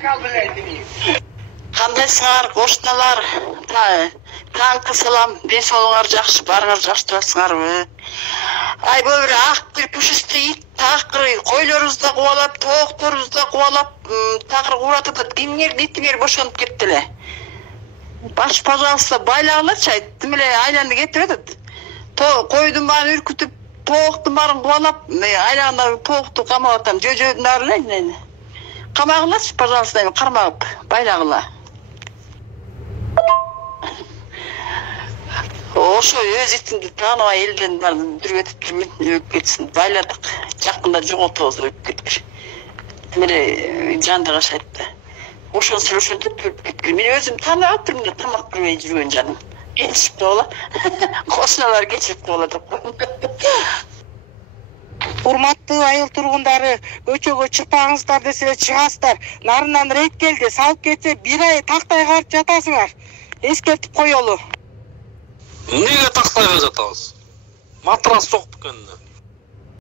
Кандайсыңар, кошуналар? Таңкы салам, бес олуңар жакшы, барыңар жакшы турасыңарбы? Ай, бул бир ак бир пушистый ит, такыр койлорубузду да кубалап, тоокторубузду да кубалап, такыр кубатып атат. Кимиңер, итиңер бошонуп кетти эле. Баш, пожалуйста, байлагылачы, айттым эле айланды кетип атат. Койдун баарын үркүтүп, тооктун баарын кубалап, айланда тоокту камап атам, жөжөдүн ары эле. Камагылачы, пожалуйста, кармагып, байлагыла. Ошо өз итимди тааныбай элден баарын дүрүп өтүп жүрмөйт, өлүп кетсин. Байладык, жакында жоготобуз өлүп кеткир. Мени жанды кашайт да. Ошону сүйлөшөндүп өлүп кеткир. Мен өзүм тааныбай атырмын да, тамак бербей жүргөн жаным. Кечирип боло. Кошуналар кечирип боло деп коем. Урматтуу айыл тургундары, көчөгө чыкпаңыздар десе чыгасыздар. Нарынан рейд келди, салып кетсе бир ай тактай карып жатасыңар. Эскертип коелу. Неге тақтайға жатамыз? Матрас жоқ дүкенде.